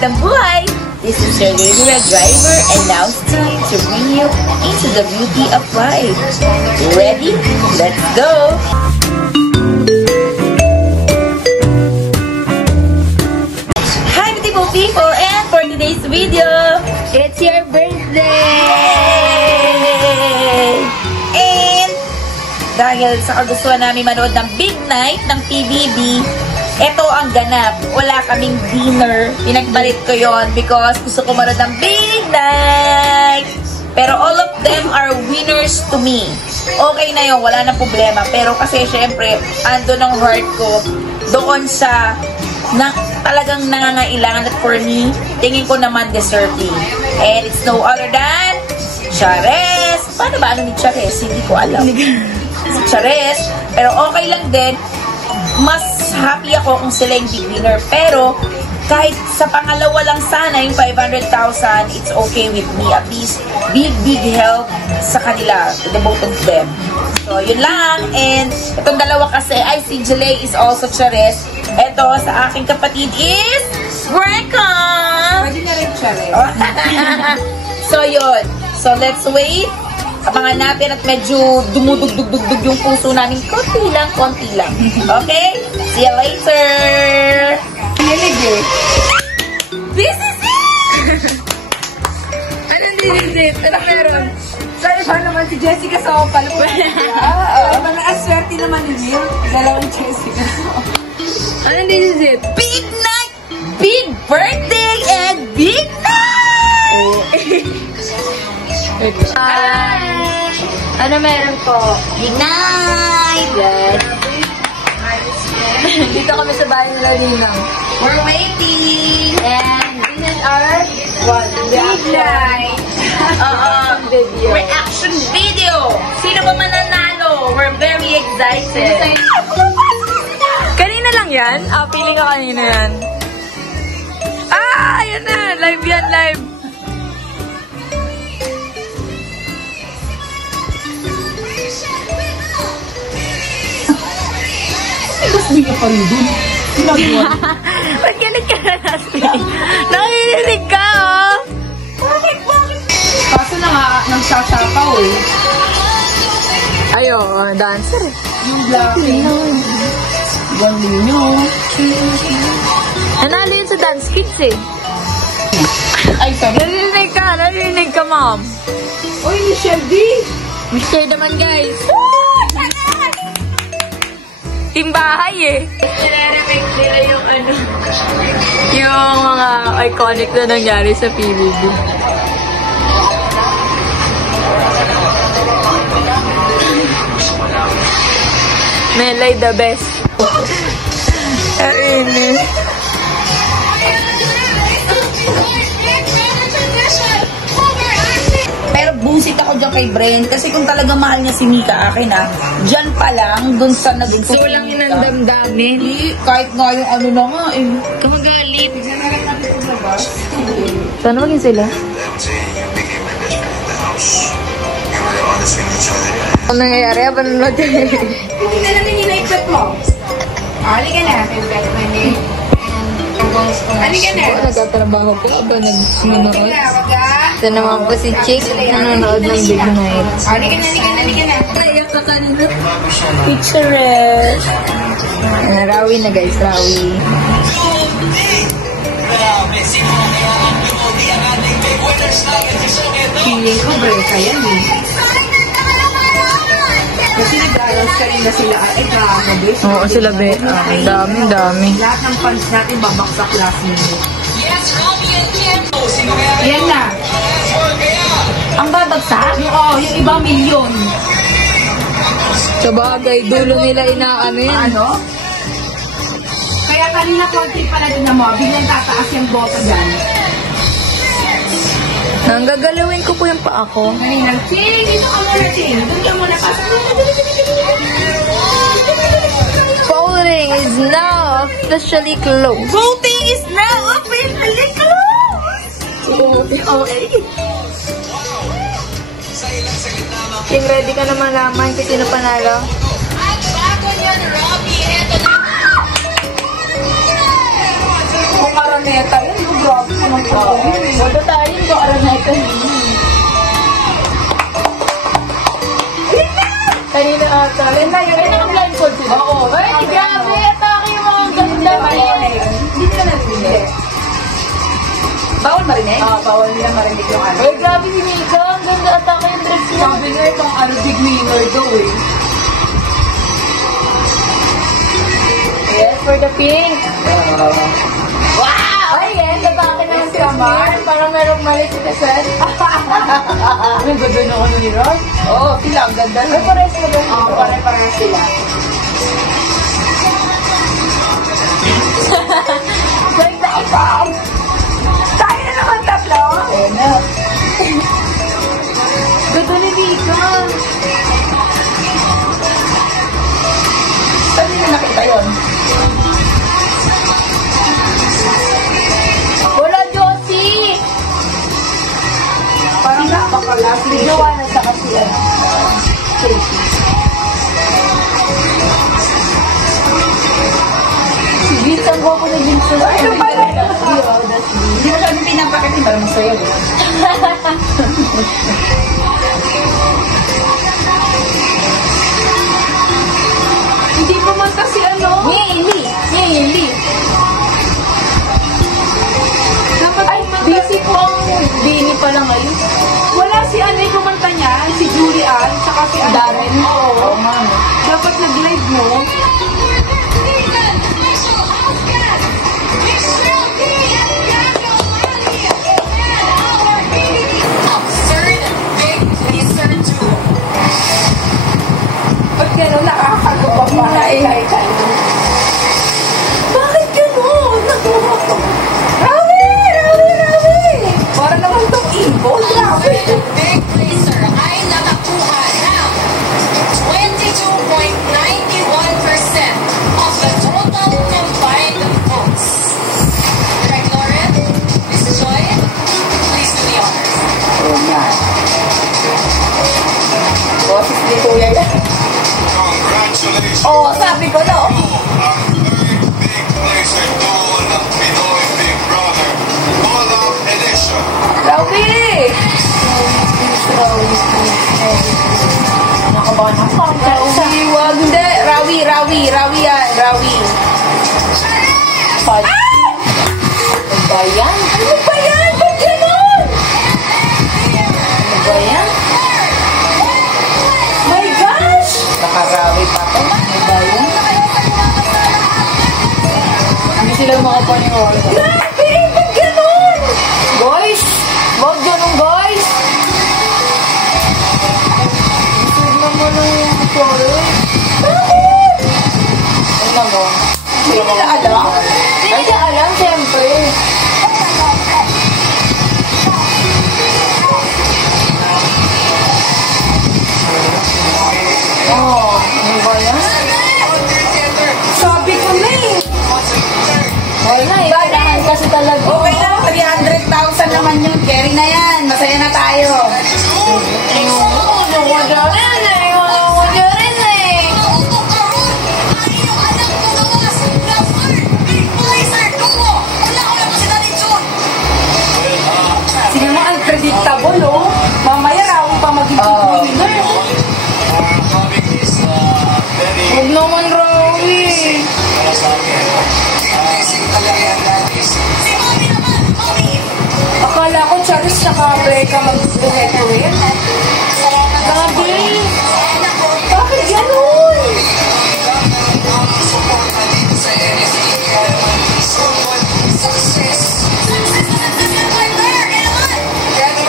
magandang buhay! This is your regular driver and now it's time to bring you into the beauty of life. Ready? Let's go! Hi beautiful people, and for today's video, it's your birthday! And dahil sa kagustuhan namin manood ng Big Night ng PBB, ito ang ganap. Wala kaming dinner. Pinagbalit ko yon because gusto ko manood ng Big Night. Pero all of them are winners to me. Okay na yun. Wala nang problema. Pero kasi syempre, ando ng heart ko doon sa talagang nangangailangan at for me, tingin ko naman deserving. And it's no other than Chares. Paano ba ano ni Chares? Hindi ko alam. Si Chares. Pero okay lang din. Mas happy ako kung sila yung big winner. Pero, kahit sa pangalawa lang sana yung 500,000, it's okay with me. At least, big help sa kanila, to the both of them. So, yun lang. And, itong dalawa kasi, si Jalay is also Chares. Ito, sa aking kapatid is Brecon! Pwede na rin Chares. So, yun. So, let's wait. Abangan natin at medyo dumudug-dug-dug yung puso namin. Konti lang. Okay? See you later! This is it! Anong this is it? Pero meron. Saan naman si Jessica sa Palupin? Parang aswerte naman din yun. Dalawang Jessica sa Anong this is it? Big night! Big birthday and big night! Ano meron po? Big night! Yes. Dito kami sa bahay nila Ninang. We're waiting! And this is our big night. Reaction video! Sino ba mananalo? We're very excited. Kanina lang yan? Feeling ko kanina yan. Ayan na! Live yan, live! Hindi ka pa rin dun. Ba't ganit ka na natin? Nakikinig ka, oh! Bakit? Kaso nagsasapaw eh. Ayun, dancer eh. Yung blocking. Galing nyo. Nanalo yun sa dance kids eh. Ay, sorry. Narinig ka, ma'am. Uy, Michelle D! Michelle naman, guys. Team bahay eh. Nire-remake nila yung yung mga iconic na nangyari sa PBB. Melay the best. Ayun. Pero busit ako dyan kay Bren kasi kung talaga mahal niya si Mika akin dyan pa lang, dun sa naging So lang yun ang damdamin. Kahit nga yung ano na nga eh. Kamagalit. Sana maging sila? Ano nangyayari? Apa nanonood yun? Hindi na namin hinaikot mo. Halika na. Halika na. Nagtatrabaho ko. Aba nanonood? Wag ka. Ito naman po si Chick nanonood ng Big Night. Halika na. Kaya ka kanina. Picture. Rawi na guys, Rawi. Feeling ko break yan eh. Kasi nag-aros ka rin na sila. Ay, kakabe. Oo, sila be. Dami. Lahat ng fans natin babaksak last minute. Yan na. Ang babagsak? Oo, yung ibang milyon. Sa bagay, dulo nila inaano yan. Ano? Kaya kanina konti pala din na mo. Biglang tataas yung boto dyan. Nanggagalawin ko po yung paa ko. Kanina, Ching! Dito ka muna, Ching. Doon ka muna. Voting is now officially closed. Voting is now officially closed! Okay. Ching, ready ka na malaman kung sino panalo? Kung karaneta yun, grabe ko nang Wala tayo, baka na ito. Kanina ata. Kanina ang blindfold sila. Oo. Ay, grabe. Atake yung mga ganda. Hindi ka narinig. Bawal marinig? Bawal nila marinig yung ano. Ay, grabe si Mika. Ang ganda atake yung dress niya. Sabi niya itong ano, big winner daw eh. Yes, for the pink. Wow! Ay, yes. Atake naman si Amar. Parang merong mali si Tesel. Ang ganda na ano ni Ross. Oo, sila. Ang ganda Ay, pares mo doon. Oo, pare-pares sila. Ganda ito! Tayo na naman tatlo! Ayan na. Ganda ni Mika! Saan nila nakita yun? Wala, Josie! Parang napakala. Si Joanna sa kasi yan. Si Vince, ang gwapo ni Vince. Ito pala! Hindi mo sabi pinapakitin para masaya. Hindi pa man kasi ano. Hindi. Dapat Ay, busy po ang Dini pala ngayon. wala si ano yung kumanta niya, si Julie Ann, saka si ano. Darren. Oo nga. No. Dapat nag-live mo. Ba't gano'n nakakagupa pa na ilay-ilay? Bakit gano'n? Rawi! Para naman itong ibon. Grabe. Big Blazer ay nakakuha ng 22.91% of the total combined votes. Direct Lauren, Miss Joy, please do the honors. Oo nga. Boses ni Kuya yan. Congratulations! Oo, sabi ko na. Ang third Big Blazer duo ng Pinoy Big Brother All-Out Edition. Rawi! Nakabahan ako. Rawi, wag. Hindi. Rawi yan. Rawi. Ano ba yan? Ano ba yan? Ba't gano'n? Ano ba yan? My gosh! Nakarawi pa to. Ano ba yan? Hindi sila makapaniwala. Grabe! Ba't gano'n? Guys! Wag ganun, guys! Isig naman ang sorry. Bakit? Ano mo? Hindi nila alam? Hindi nila alam, siyempre. Oh, ano ba yan? Sabi ko na eh. Wala eh. Kailangan kasi talaga. Okay lang, 300,000 naman yun. Carry na yan. Masaya na tayo. Ano ko dyan eh? Wala ko dyan eh. Sige mo, unpredictable oh. Mamaya raw pa magiging winner. Huwag naman, Rawi. Akala ko Charis tsaka Becca mag-head to win. Gabi. Bakit ganun?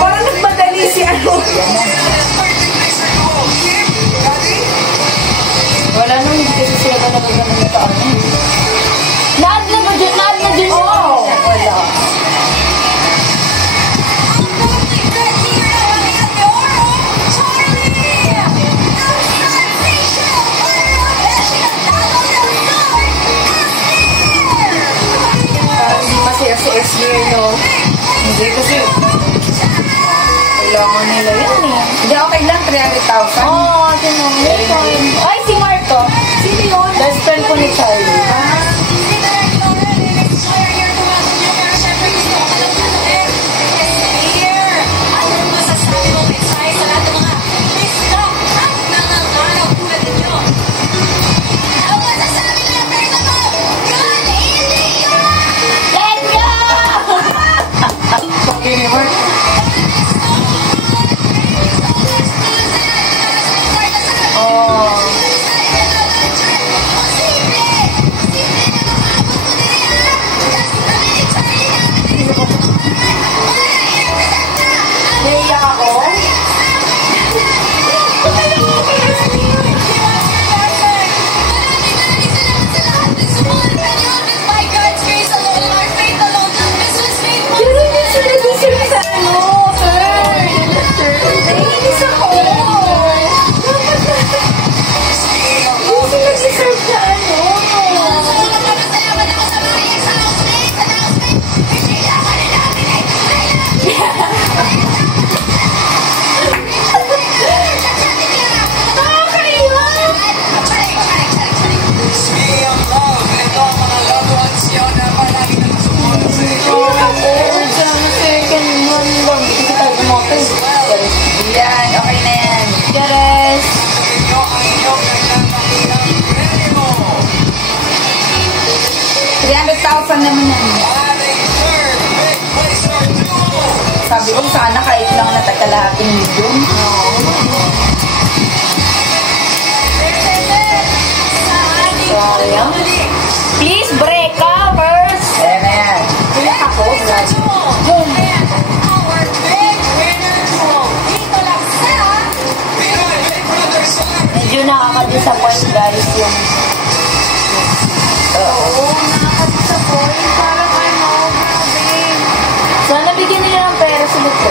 Parang nagmadali si ano. Wala nang hindi kasi sila talaga ganun na taon. Naad na ba dyan? Naad na dyan? Oo. Wala. Parang hindi masaya si SBA, no? Hindi kasi kailangan nila yan eh. Hindi, okay lang, 300,000. Oo, sino? Ay, si Marco. Sino yun? Best friend ko ni Charlie. Okay na yan. Cheers! Inyo ang inyong nagtatangkilang premyo. 300,000 naman yan. Ating third big placer duo. Sabi ko sana kahit lang natagkalahating million. Sayang. Please, break covers! Ayan na yan. Ako, grabe. Our big winner duo. Dito lang sa Pinoy Big Brother Summer. Medyo nakaka-disappoint guys yung... Oo, nakaka-disappoint. Parang ano, grabe. Sana bigyan nila ng pera sa Lutro.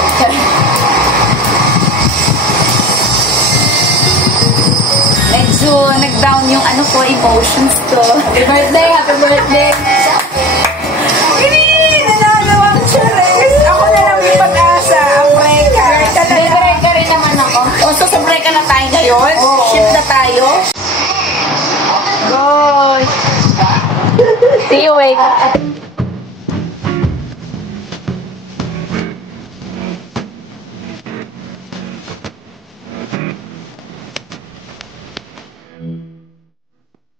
Medyo nag-down yung ano ko, emotions ko. Happy birthday! Happy birthday! Hindi! Nanalo ang Cheres! Ako na lang may pag-asa. Ang breka. Bebe ka rin naman ako. O, so sa breka na tayo ngayon? Oo. Shift na tayo? Gosh! See you, wait.